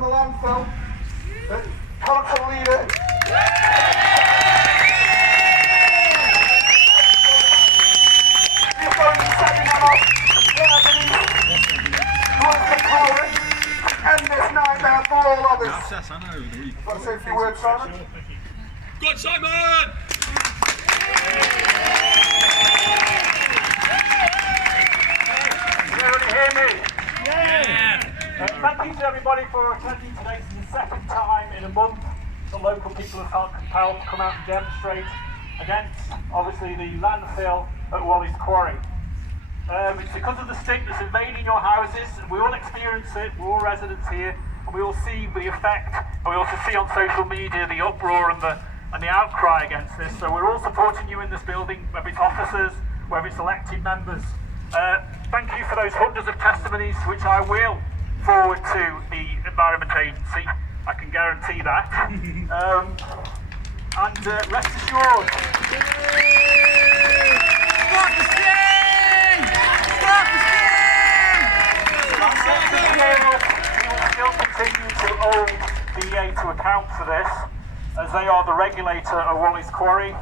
The landfill, council leader. You're going to be setting them off. End this nightmare for all of us. Want to say a few words, Simon? Good, Simon! Can everybody hear me? Yeah! Thank you to everybody for attending today. This is the second time in a month the local people have felt compelled to come out and demonstrate against, obviously, the landfill at Wally's Quarry. It's because of the stink that's invading your houses. We all experience it, we're all residents here, and we all see the effect, and we also see on social media the uproar and the outcry against this. So we're all supporting you in this building, whether it's officers, whether it's elected members. Thank you for those hundreds of testimonies, which I will forward to the Environment Agency. I can guarantee that. And rest assured. Stop the sting! Stop the sting! We will still continue to hold the EA to account for this, as they are the regulator of Wally's Quarry.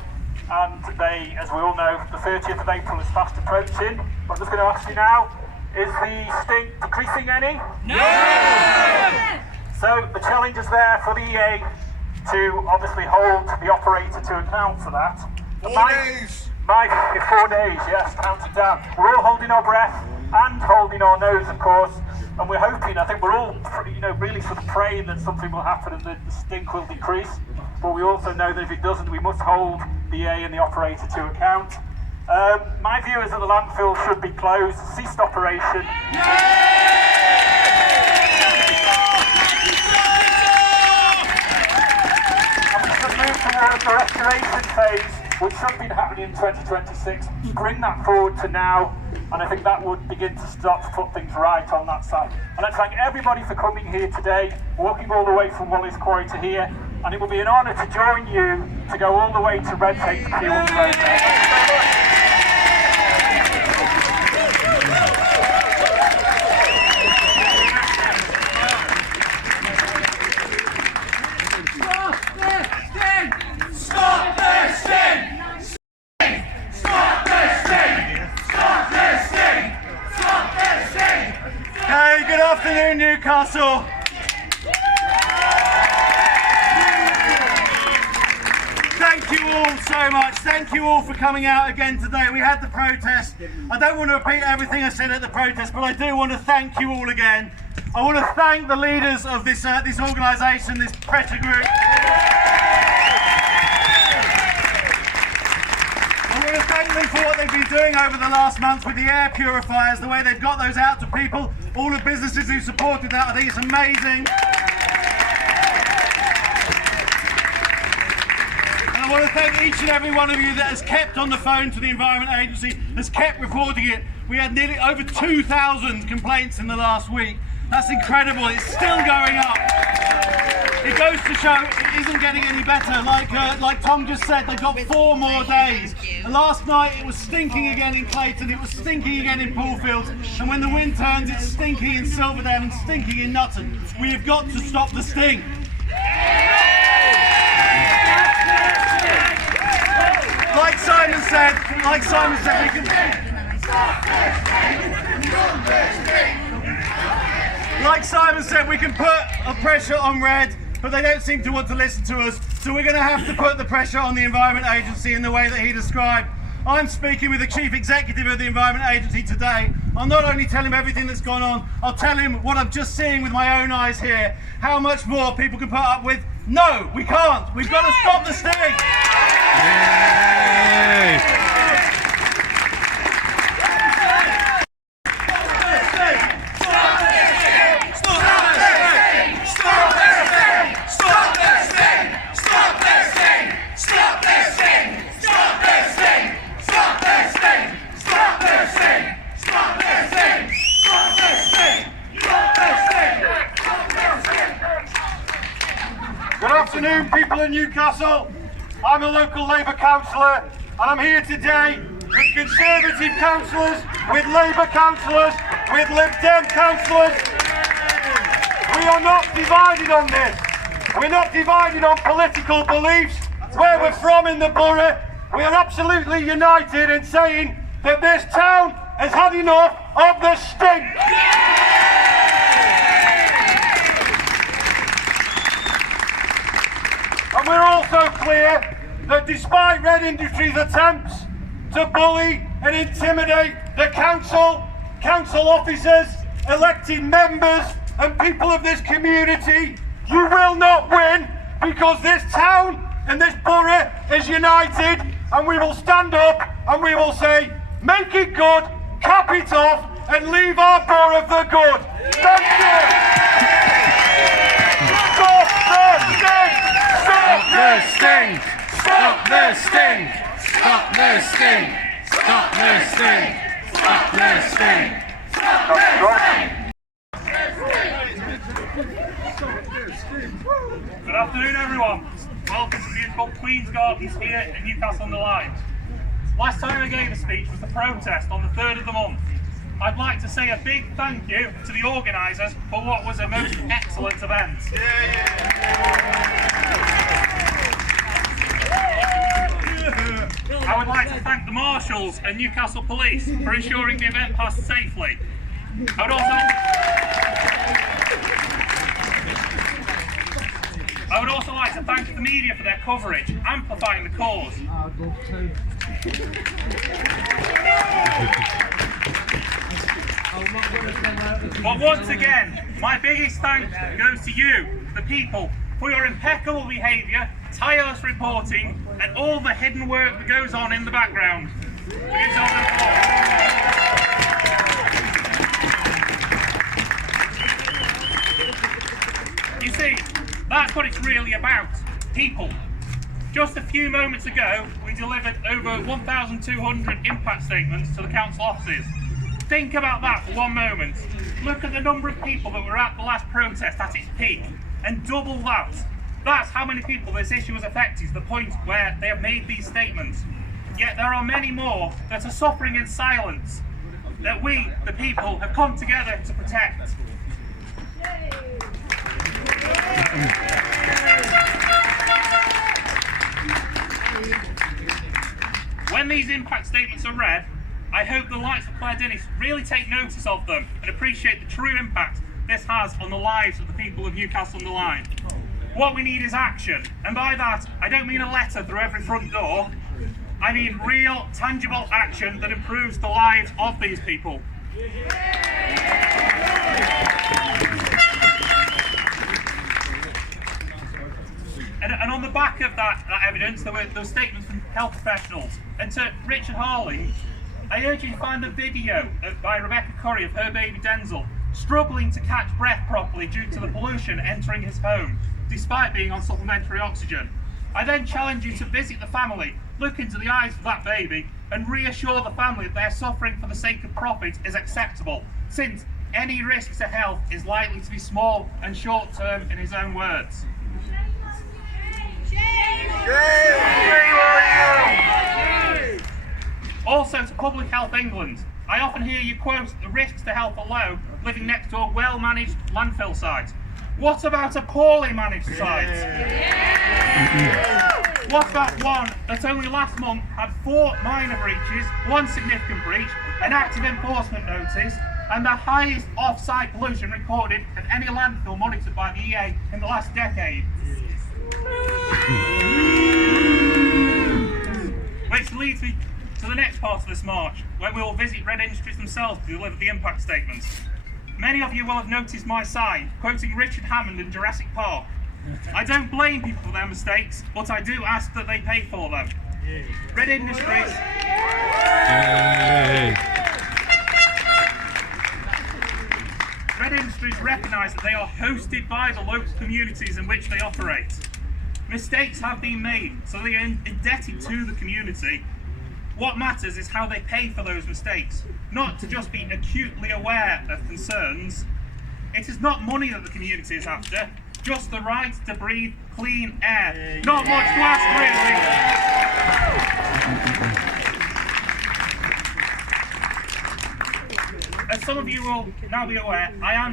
And they, as we all know, the 30th of April is fast approaching. What I'm just going to ask you now, is the stink decreasing any? No! So the challenge is there for the EA to obviously hold the operator to account for that. 4 days! 4 days, yes, counted down. We're all holding our breath and holding our nose, of course, and we're hoping, I think we're all, really sort of praying that something will happen and that the stink will decrease. But we also know that if it doesn't, we must hold the EA and the operator to account. My view is that the landfill should be closed, ceased operation. And we should move towards the restoration phase, which should be happening in 2026. Bring that forward to now, and I think that would begin to start to put things right on that side. And let's thank everybody for coming here today, walking all the way from Wally's Quarry to here, and it will be an honour to join you to go all the way to Red Tape to Q on the road there. Thank you very much. Hey, good afternoon, Newcastle. Thank you all so much. Thank you all for coming out again today. We had the protest. I don't want to repeat everything I said at the protest, but I do want to thank you all again. I want to thank the leaders of this organisation, this pressure group. I want to thank them for what they've been doing over the last month with the air purifiers, the way they've got those out to people, all the businesses who supported that. I think it's amazing. And I want to thank each and every one of you that has kept on the phone to the Environment Agency, has kept reporting it. We had nearly over 2,000 complaints in the last week. That's incredible. It's still going up. It goes to show it isn't getting any better. Like Tom just said, they've got 4 more days. And last night it was stinking again in Clayton, it was stinking again in Poolfields, and when the wind turns it's stinking in Silverdale and stinking in Nutton. We have got to stop the stink. Like Simon said, we can... Like Simon said, we can put a pressure on Red, but they don't seem to want to listen to us. So we're going to have to put the pressure on the Environment Agency in the way that he described. I'm speaking with the Chief Executive of the Environment Agency today. I'll not only tell him everything that's gone on, I'll tell him what I'm just seeing with my own eyes here. How much more people can put up with. No, we can't. We've got to stop the sting. Yay. Good afternoon, people in Newcastle. I'm a local Labour councillor, and I'm here today with Conservative councillors, with Labour councillors, with Lib Dem councillors. We are not divided on this. We're not divided on political beliefs, where we're from in the borough. We are absolutely united in saying that this town has had enough of the stink. And we're also clear that despite Red Industries' attempts to bully and intimidate the council officers, elected members and people of this community, you will not win, because this town and this borough is united, and we will stand up and we will say, make it good, cap it off and leave our borough for good. Thank you. Stop the stink! Stop the stink! Stop the stink! Stop the stink! Stop the stink! Stop the stink! Good afternoon, everyone. Welcome to beautiful Queen's Gardens here in Newcastle on the Lyme. Last time I gave a speech was the protest on the 3rd of the month. I'd like to say a big thank you to the organisers for what was a most excellent event. I would like to thank the Marshals and Newcastle Police for ensuring the event passed safely. I would also like to thank the media for their coverage, amplifying the cause. But once again, my biggest thanks goes to you, the people, for your impeccable behaviour, tireless reporting, and all the hidden work that goes on in the background. You see, that's what it's really about, people. Just a few moments ago, we delivered over 1,200 impact statements to the council offices. Think about that for one moment. Look at the number of people that were at the last protest at its peak, and double that. That's how many people this issue has affected to the point where they have made these statements. Yet there are many more that are suffering in silence, that we, the people, have come together to protect. When these impact statements are read, I hope the likes of Claire Dennis really take notice of them and appreciate the true impact this has on the lives of the people of Newcastle on the Lyme. What we need is action, and by that I don't mean a letter through every front door. I mean real, tangible action that improves the lives of these people. And on the back of that evidence, there were statements from health professionals. And to Richard Harley, I urge you to find the video by Rebecca Curry of her baby Denzel struggling to catch breath properly due to the pollution entering his home, despite being on supplementary oxygen. I then challenge you to visit the family, look into the eyes of that baby, and reassure the family that their suffering for the sake of profit is acceptable, since any risk to health is likely to be small and short-term, in his own words. Also to Public Health England, I often hear you quote the risks to health are low living next to a well-managed landfill site. What about a poorly managed site? What about one that only last month had 4 minor breaches, 1 significant breach, an active enforcement notice, and the highest off-site pollution recorded of any landfill monitored by the EA in the last decade? Which leads me to the next part of this march, where we will visit Red Industries themselves to deliver the impact statements. Many of you will have noticed my sign, quoting Richard Hammond in Jurassic Park. I don't blame people for their mistakes, but I do ask that they pay for them. Red Industries... Red Industries recognise that they are hosted by the local communities in which they operate. Mistakes have been made, so they are indebted to the community. What matters is how they pay for those mistakes, not to just be acutely aware of concerns. It is not money that the community is after, just the right to breathe clean air. Not much to ask, really. some of you will now be aware, I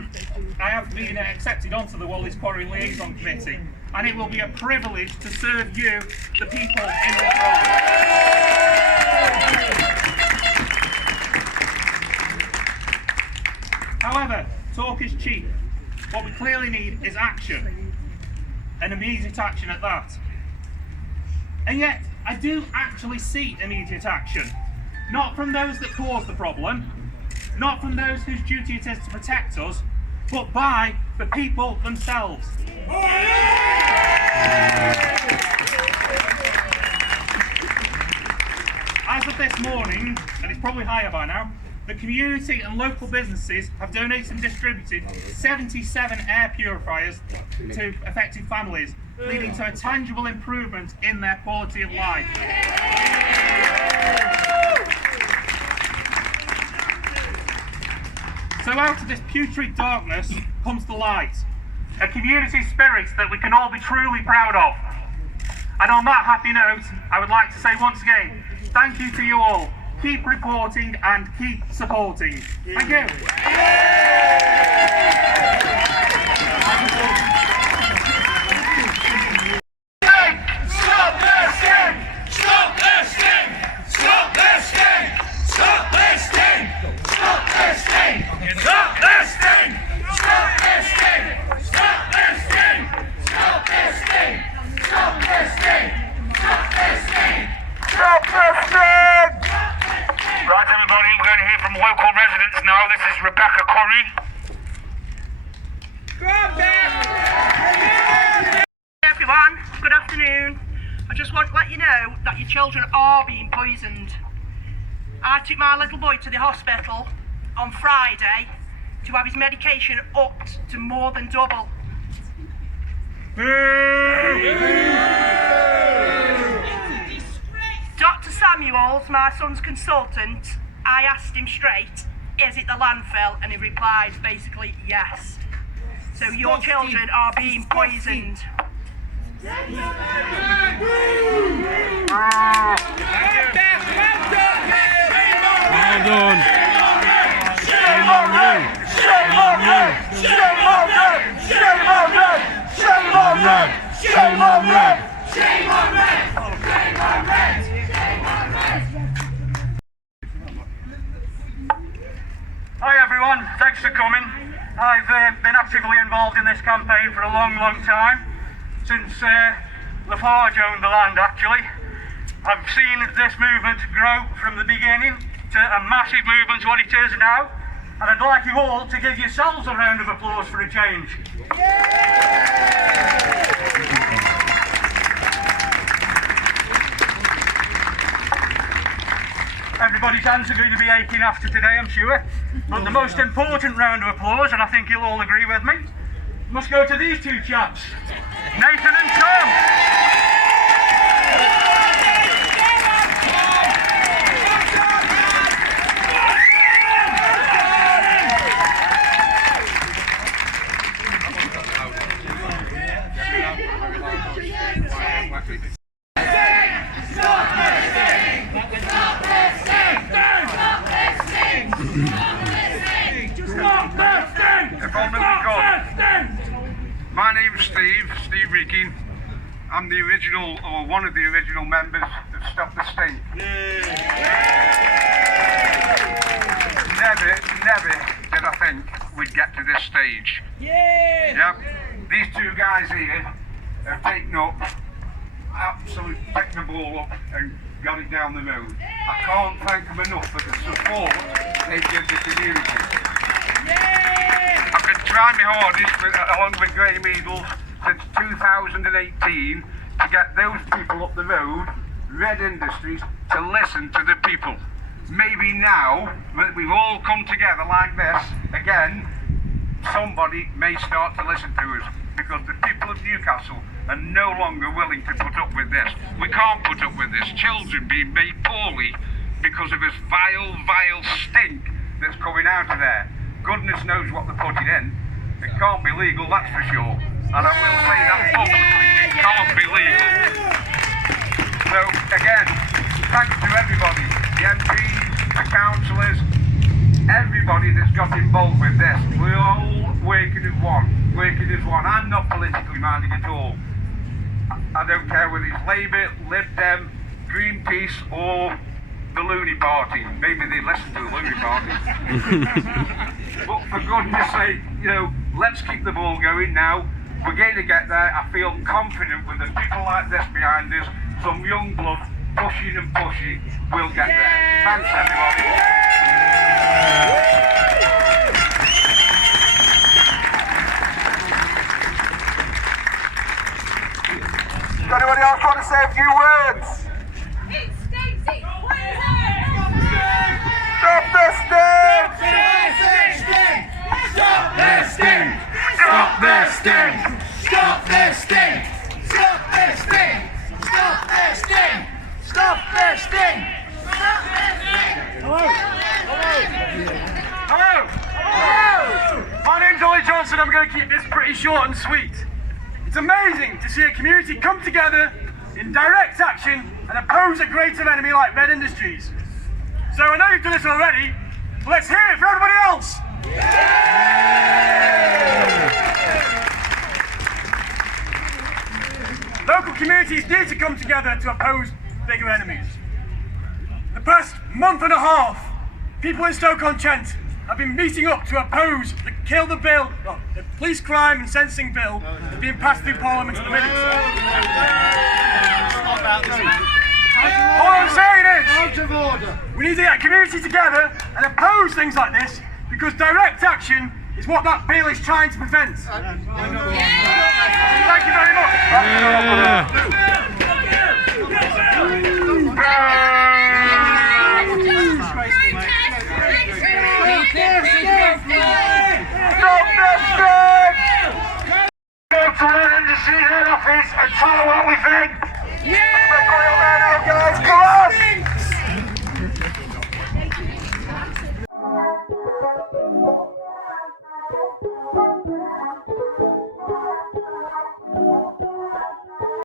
have been accepted onto the Wally's Quarry Liaison Committee, and it will be a privilege to serve you, the people, in this role. However, talk is cheap. What we clearly need is action, and immediate action at that. And yet, I do actually see immediate action. Not from those that cause the problem, not from those whose duty it is to protect us, but by the people themselves. As of this morning, and it's probably higher by now, the community and local businesses have donated and distributed 77 air purifiers to affected families, leading to a tangible improvement in their quality of life. So out of this putrid darkness comes the light, a community spirit that we can all be truly proud of. And on that happy note, I would like to say once again, thank you to you all. Keep reporting and keep supporting. Thank you. Stop this thing! Stop this thing! Stop this thing! Stop this thing! Stop this thing! Stop this thing! Stop this thing! Stop this thing! Stop this thing! Stop this thing! Stop this thing! Stop this thing! Right, everybody, we're going to hear from local residents now. This is Rebecca Corrie. Everyone, good afternoon. I just want to let you know that your children are being poisoned. I took my little boy to the hospital on Friday to have his medication upped to more than double. Dr. Samuels, my son's consultant, I asked him straight, is it the landfill? And he replied basically yes. So your children are being poisoned. Well done. Shame on them! Shame on them! Shame on them! Shame on them! Shame on them! Shame on them! Shame on them! Shame on them! Hi everyone, thanks for coming. I've been actively involved in this campaign for a long time, since Lafarge owned the land actually. I've seen this movement grow from the beginning to a massive movement to what it is now, and I'd like you all to give yourselves a round of applause for a change. Everybody's hands are going to be aching after today, I'm sure. But the most important round of applause, and I think you'll all agree with me, must go to these two chaps, Nathan and Tom. My name's Steve Reeking. I'm the original, or one of the original members of Stop the Stink. Never did I think we'd get to this stage. Yep. These two guys here have taken up, absolutely picked the ball up and got it down the road. I can't thank them enough for the support they give the community. I've been trying my hardest, along with Graham Eagles, since 2018 to get those people up the road, Red Industries, to listen to the people. Maybe now that we've all come together like this, again, somebody may start to listen to us, because the people of Newcastle are no longer willing to put up with this. We can't put up with this. Children being made poorly because of this vile stink that's coming out of there. Goodness knows what they're putting in. It can't be legal, that's for sure. And I will say that publicly, it can't be legal. So again, thanks to everybody, the MPs, the councillors, everybody that's got involved with this, we're all working as one. I'm not politically minded at all. I don't care whether it's Labour, Lib Dem, Greenpeace or the Looney Party. Maybe they listen to the Looney Party. But for goodness sake, you know, let's keep the ball going now. We're going to get there. I feel confident with the people like this behind us, some young blood pushing and pushing, we'll get there. Thanks everybody. Does anybody else want to say a few words? Stop the sting! Stop the sting! Stop the sting! Stop the sting! Stop the sting! Stop the sting! Stop the sting! Hello! My name's Ollie Johnson. I'm going to keep this pretty short and sweet. It's amazing to see a community come together in direct action and oppose a greater enemy like Red Industries. So I know you've done this already, but let's hear it for everybody else! Local communities need to come together to oppose bigger enemies. The past month and a half, people in Stoke-on-Trent have been meeting up to oppose the Kill the Bill, the police crime and sentencing bill being passed through Parliament at the minute. All I'm saying is, we need to get a community together and oppose things like this, because direct action is what that bill is trying to prevent. Thank you very much. Stop this thing! Go to the industry head office and tell them what we think!